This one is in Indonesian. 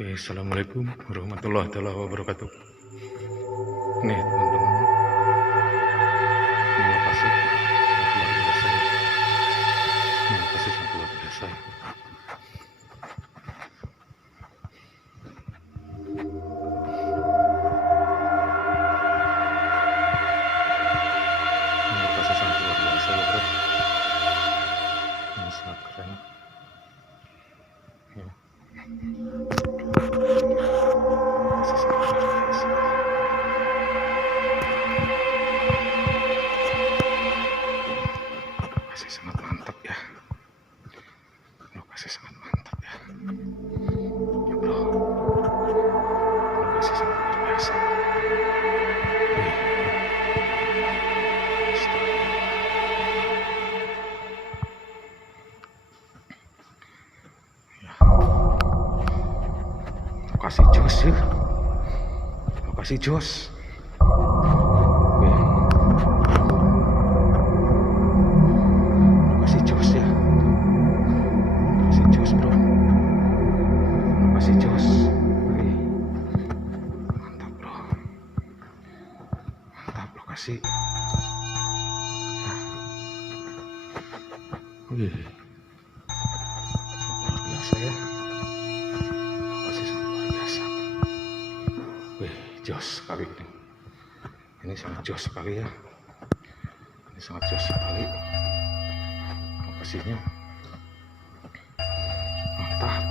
Oke, assalamualaikum warahmatullahi wabarakatuh. Nih teman-teman, ini lokasi sangat luar biasa ya. Ini lokasi sangat luar biasa ya. Ini lokasi sangat luar biasa ya bro. Ini sangat keren. Ya. Lokasi sangat mantap ya. Lokasi sangat mantap ya. Ya bro. Lokasi sangat luar biasa. Wih. Ya. Lokasi jos ya. Lokasi jos. Wih. Lokasi jos ya. Lokasi jos bro. Lokasi jos. Wih. Mantap bro. Mantap lokasi. Ya. Wih. Luar biasa ya. Lokasi sangat luar biasa. Wih, jos sekali ini. Ini sangat jos sekali ya. Ini sangat jos sekali. Lokasinya mantap.